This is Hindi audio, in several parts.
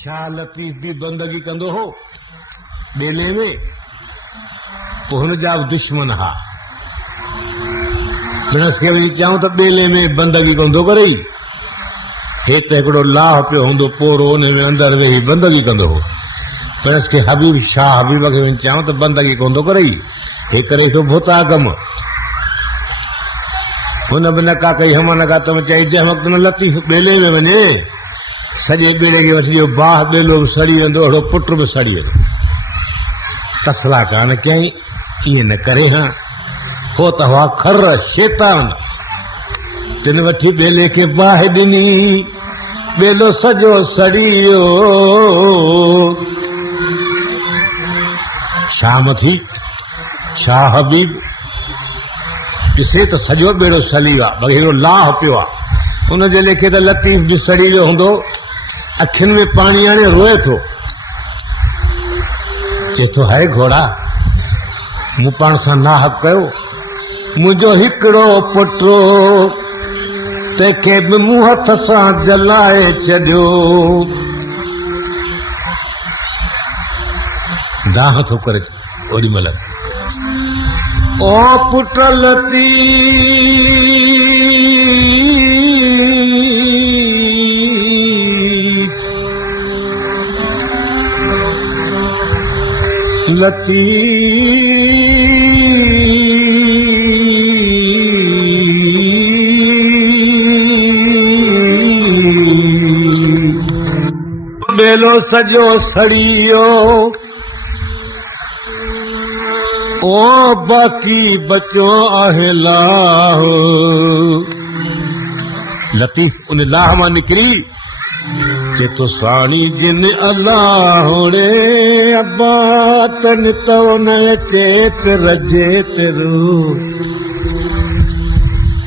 शाह लतीफ भी बंदगी कंदो हो बेले में, पोइ हुनजा बि दुश्मन हा। पिणस खे वञी चऊं त बेले में बंदगी कंदो करे ई, हे त हिकिड़ो लाह पियो हूंदो पोरो, हुन में अंदरि वेही बंदगी कंदो हो। पिणस खे हबीब शाह हबीब खे वञी चऊं त बंदगी कंदो करे ई, हे करे थो भोता कम। हुन बि नका कई हम नका तम चई, जंहिं वक़्तु न लतीफ़ बेले में वञे सॼे बेड़े खे वठी वियो, बाह बेलो बि सड़ी वेंदो, अहिड़ो पुट बि सड़ी वेंदो। तसला कान कयईं, ईअं न करे हा, हो त हुआ खर शैतान। तिन वठी बेले खे बाहि ॾिनी, बेलो सॼो सड़ी वियो। शाम थी, शाह हबीब ॾिसे त सॼो बेड़ो सली वियो आहे, भई हेड़ो लाह पियो आहे। हुनजे लेखे त लतीफ़ बि सड़ी वियो हूंदो, अखियुनि में पाणी आणे रोए थो, चए थो है घोड़ा मूं पाण सां नाहक कयो, मुंहिंजो हिकिड़ो पुटु तंहिंखे बि मूं हथ सां जलाए छॾियो। दाह थो करे ओॾी महिल, ओ पुट बेलो सॼो सड़ी वियो, ओ बाक़ी बचो आहे लाह। लतीफ़ उन लाह मां निकिरी, चेतो साणी जिन अल्लाह रे अब्बा तन तो न चेत रजे तेरू।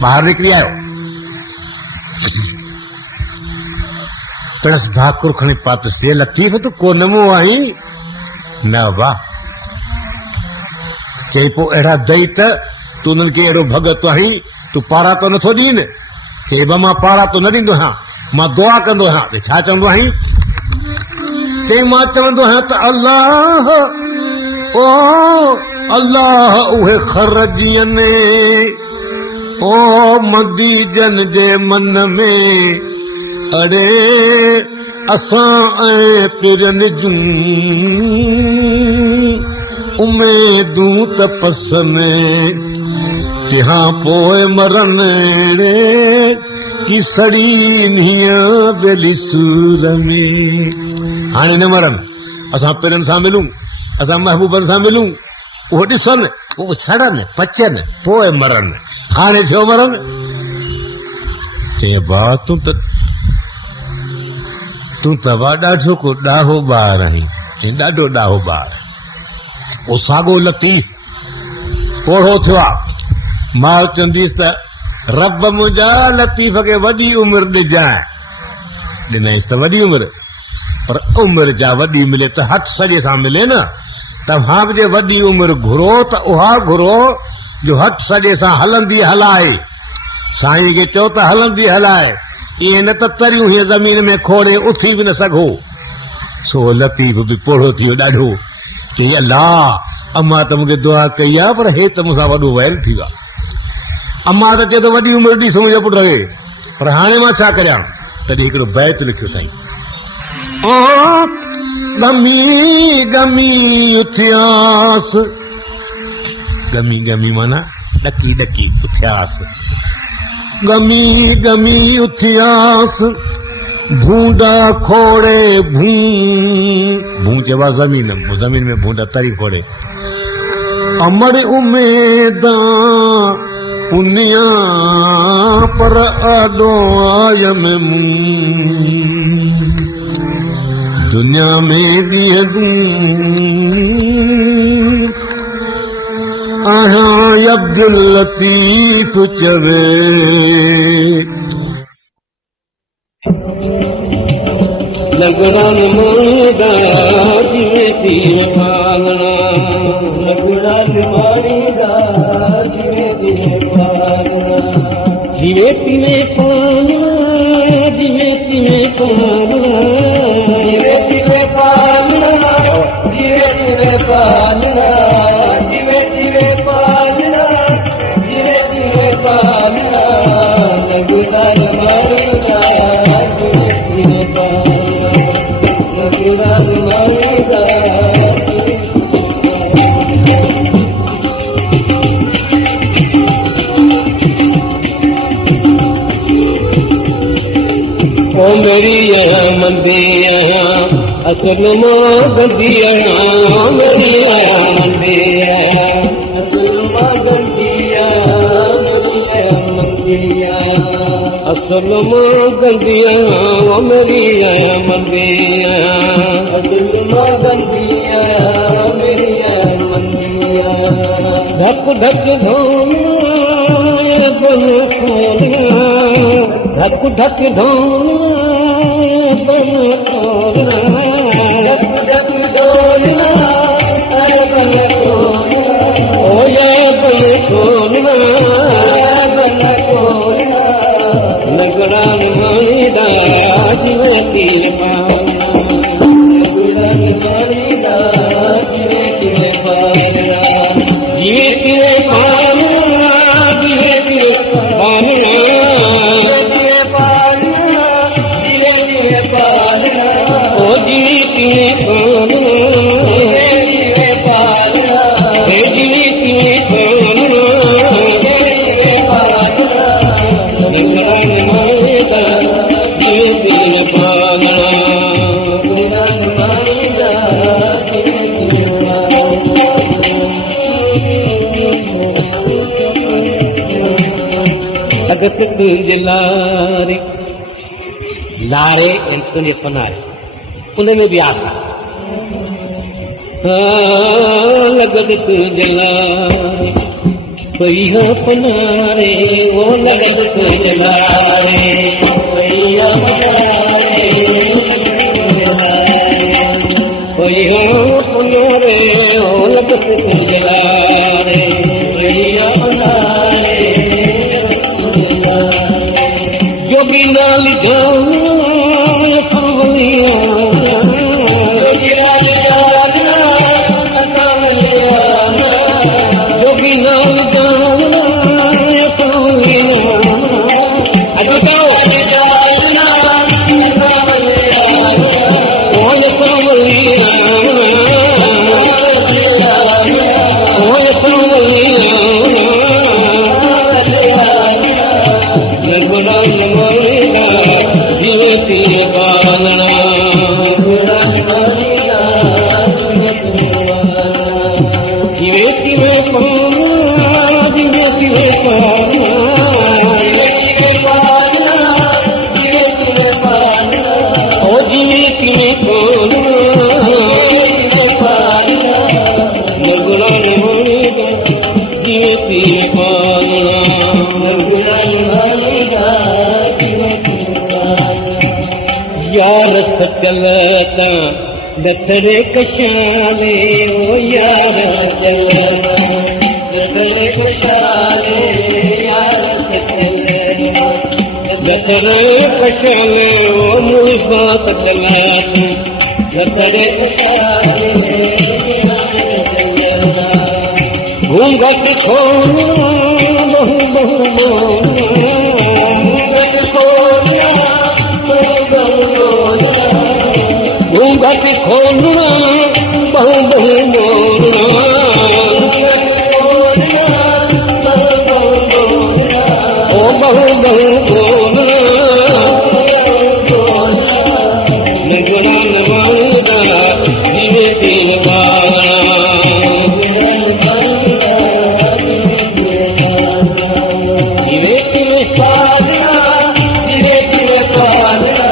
बाहर निकिरी आयो, पिणस भाकुर खणी पातुसि, चए लतीफ़ तूं कोनमो आहीं? न वाह। चई पोइ अहिड़ा दई त तूं उन्हनि खे अहिड़ो भगत आहीं, तूं पारा तो नथो ॾीन? चई बा मां पारा तो न ॾींदो आहियां, मां दुआ कंदो आहियां। त छा चवंदो आहीं? चई मां चवंदो आहियां त अल्लाह ओ अल्लाह उहे खर जीअं ओ मदीजन जे मन में अड़े असां ऐं पिरन जूं उमेदूं त पसन किहा पोइ मरन रे की सड़ी नीअ बेली सूर में। हाणे न मरन, असां पिरनि सां मिलूं, असां महबूबनि सां मिलूं, उहो ॾिसनि, उहो सड़नि पचनि पोइ मरनि। हाणे छो मरनि? चए भाउ तूं त वाह ॾाढो को ॾाहो ॿार आहीं। चई ॾाढो ॾाहो ॿार। उहो साॻो लतीफ़ पोढ़ो थियो आहे। मां चवंदीसि त रब मुंहिंजा लतीफ़ खे वॾी उमिरि ॾिजांइ, ॾिनईसि त वॾी उमिरि, पर उमिरि जा वॾी मिले त हथ सॼे सां मिले न। तव्हां बि जे वॾी उमिरि घुरो त उहा घुरो जो हथ सॼे सां हलंदी हलाए। साईं खे चओ त हलंदी हलाए, ईअं न त तरियूं हीअं ज़मीन में खोड़े उथी बि न सघो। सो लतीफ़ बि पोढ़ो थी वियो ॾाढो, चई अल्लाह अम्मा त मूंखे दुआ कई आहे, पर हे त मूंसां वॾो वैर थी वियो आहे। अम्मा त चए त वॾी उमिरि ॾिसो मुंहिंजो पुटु खे, पर हाणे मां छा करियां? तॾहिं हिकिड़ो बैत लिखियो अथई, गमी गमी उथियास। गमी गमी माना ॾकी ॾकी उथियास। गमी गमी उथियास भूंडा खोड़े भूं भूं चवा ज़मीन, ज़मीन में भूंडा तरी खोड़े। अमर उमेदा पुनिया पर आडो आयम दुनिया में दिए दूं आया अब्दुल लतीफ चवे। लगड़न माणीदा जिवे तीर पालना, लगड़न माणीदा जिवे तीर पालना, जिवे तीर पालना, जिवे तीर पालना, जिवे ओ मेरी मंदी आया असल मां गंदी आया मेरी मंदी आया असल मां गंदी आया मंदी आया असल मां गंदी आया मेरी मंदी आया असल मां गंदी आया मेरी मंदी आया धक धक धोना बन खोलिया धक धक धोना बन खोलिया धक धक धोना बन खोलिया ओ या बन खोलिया बन खोलिया लगड़ा निमाईदा जिवे तीर पावना लगड़ा निमाईदा जिवे तीर पावना जिवे तीर पावना जिवे तीर पावना जिवे पावना जिवे तीर पावना ओ जिवे तीर पावना जिवे पावना हे जिवे तीर पावना जिवे पावना लगड़ा निमाईदा जिवे तीर पावना लगड़ा निमाईदा जिवे तीर अगत तुझे लारे लारे तुझे पनारे उन्हें में भी आसा लगत तुझे लारे पैया पनारे वो लगत तुझे लारे पैया पनारे पैया पनारे वो लगत तुझे लारे पैया पनारे जोगी नाल जाना सावलिया जोगी नाल जाना सावलिया जोगी नाल जाना सावलिया अजो गाओ जाना सावलिया ओए सावलिया ओए सावलिया लगड़ा निमाईदा जिवे तीर पावना लगड़ा निमाईदा जिवे तीर पावना जिवे तीर पावना जिवे पावना जिवे तीर पावना ओ जिवे तीर पावना जिवे पावना लगड़ा निमाईदा जिवे तीर पावना लगड़ा निमाईदा यार सकलता दथरे कशाले ओ यार सकलता दथरे कशाले यार सकलता दथरे कशाले ओ मुल्बात चलाती दथरे कशाले घूंघट खोलना बहु बहु घूंघट खोलना घूंघट खोलना बहु बहु मोरना ओ बहु बहु बोलना लगड़ा निमाईदा जिवे तीर पावना जिवे तीर पावना जिवे तीर पावना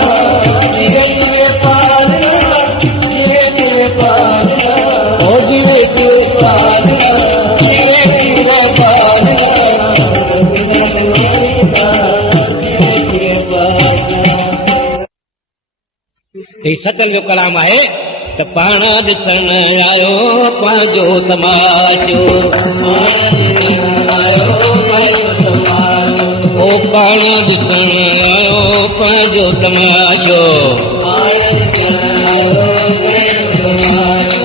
जिवे तीर पावना जिवे तीर पावना ओ जिवे तीर पावना जिवे तीर पावना सकल जो कलाम है त पाण ॾिसण आयो पंहिंजो तमाशो ओ पाण ॾिसण आयो पंहिंजो तमाशो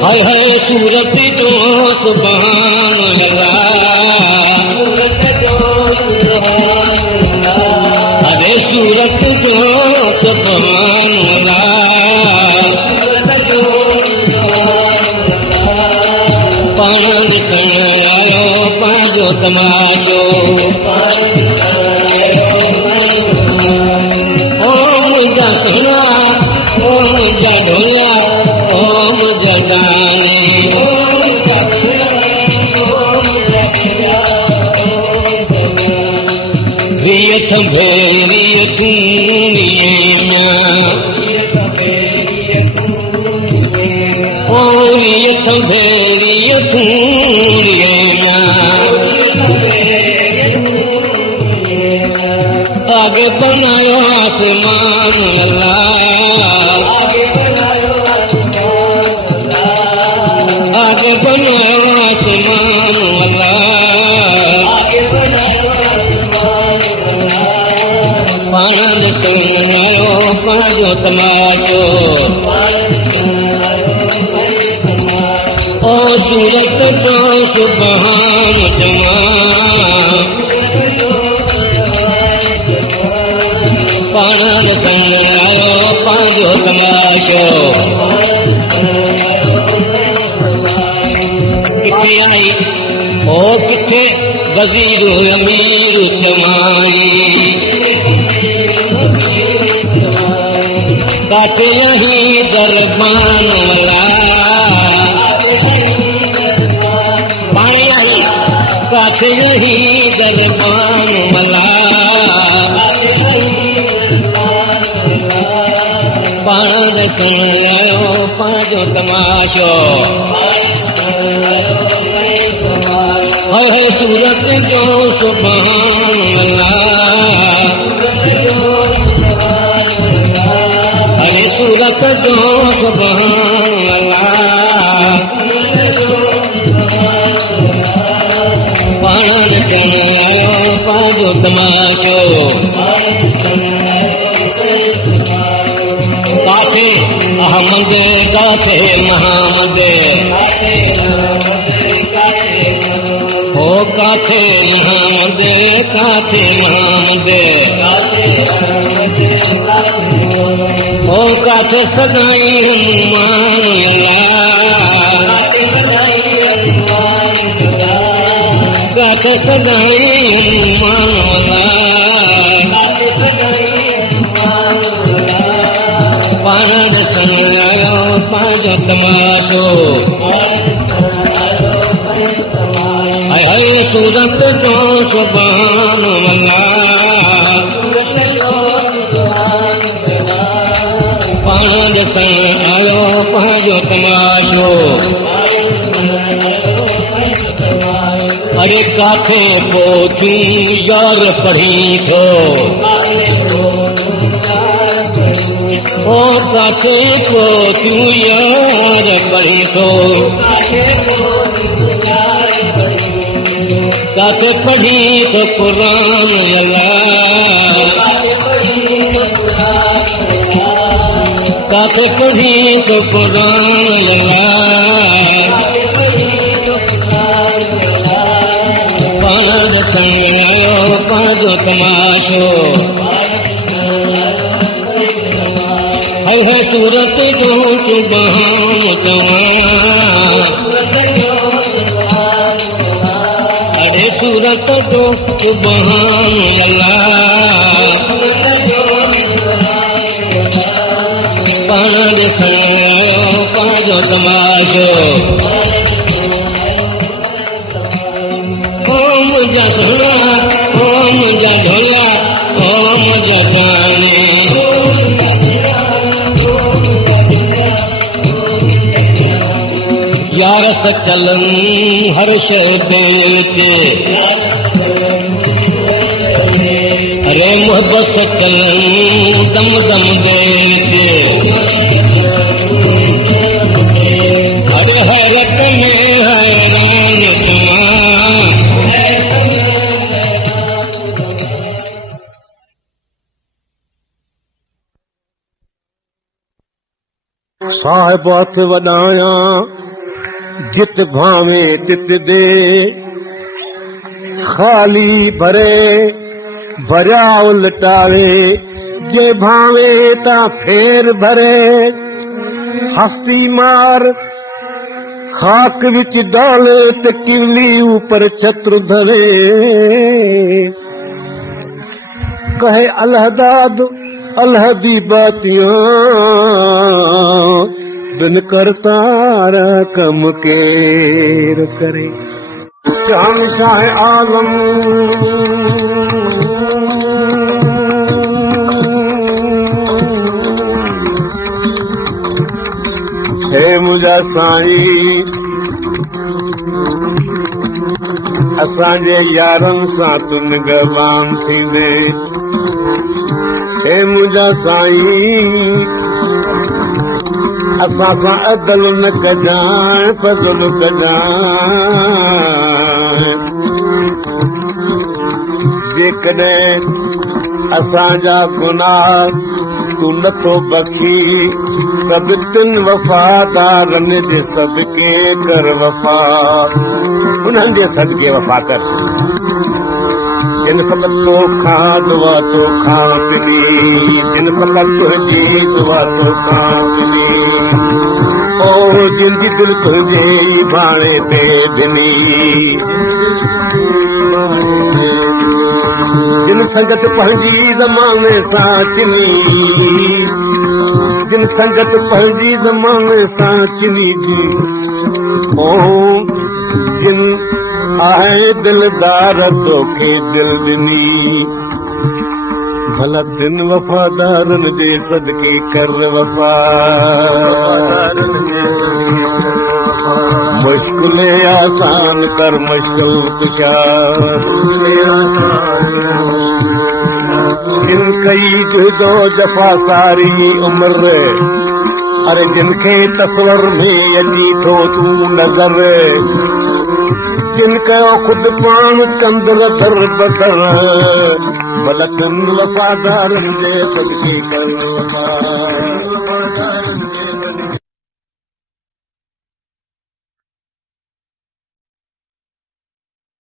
हाय हाय सूरत जो सुभान अल्लाह अरे सूरत जो सुभान पाण ॾिसण आयो पंहिंजो तमाशो ओ मुंहिंजा सुना ओम जडोला ओम जगाने रियत भेरिय तूनिया ओ रियत भेरिय तूनिया आगे बनायो आसमान अल्लाह आगे बनायो आसमान अल्लाह पाण सुनायो पांजो तमाशो ओ सूरत तो सुबहान जमा पाण सुनायो पांजो तमाशो किथे आई ओ किथे वजीर अमीर कमाई काटे यही दरबान वाला पानी आई काटे यही दरबान वाला पाण सुनायो पांजो तमाशो है सूरत जो सुभान अल्लाह है सूरत जो सुभान अल्लाह पाण सुनायो पांजो तमाशो काथे अहमद काथे महमद ओ काथे महमद काथे महमद ओ काथे सदाई हनुमान काथे सदाई हनुमान पाण सुनायो पांजो तमाशो है सूरत जो सुभान अल्लाह पाण सुनायो पांजो तमाशो अरे काथे पहुंचूं यार पढ़ी थो ओ काथे पहुंचूं यार पढ़ी थो काथे पढ़ी तो कुरान अल्लाह काथे पढ़ी तो कुरान अल्लाह पाण सुनायो पांजो तमाशो है सूरत जो सुभान जवान अरे सूरत जो सुभान अल्लाह पाण सुनायो पांजो तमाशो ओम जगला ओम जगला ओम जगाने यार सकलन हर शय ते अरे मोहब्बत सकलन दम दम दे अरे हैरत में हैरान तुमा साहिब हथ वॾाया जित भावे तित दे खाली भरे भरिया उलटावे जे भावे ता फेर भरे हस्ती मार खाक विच डाले ते किली ऊपर छत्र धरे कहे अलहदाद अलहदी बातियां बिन करतार कम केर करे शहंशाह आलम हे मुंहिंजा साईं असांजे यारनि सां तूं निगहबान थींदे हे मुंहिंजा साईं असां सां अदल न कजांइ फज़ल कजांइ जेकॾहिं असांजा गुनाह तूं नथो बख़्शी त बि टिन वफ़ादारनि जे सदके कर वफ़ा उन्हनि जे सदके वफ़ा कर जिन फ़क़ति तोखां दुआ तोखां मिली जिन फ़क़ति तुंहिंजी दुआ तोखां मिली ओ जिन जी दिलि तुंहिंजे ई भाणे ते ॾिनी जिन संगत पंहिंजी ज़माने सां चिनी जिन संगत पंहिंजी ज़माने सां चिनी ओ जिन आहे दिलदार तोखे दिल ॾिनी भला तिन वफ़ादारनि जे सदके कर वफ़ा मुश्किल आसान कर मुश्किल कुशा जिन कई जुदो जफ़ा सारी उम्र अरे जिन खे तस्वर में अची थो तूं नज़र जिन कयो ख़ुदि पाण कंदर दर बदर भला तिन वफ़ादारनि जे सदके कर वफ़ा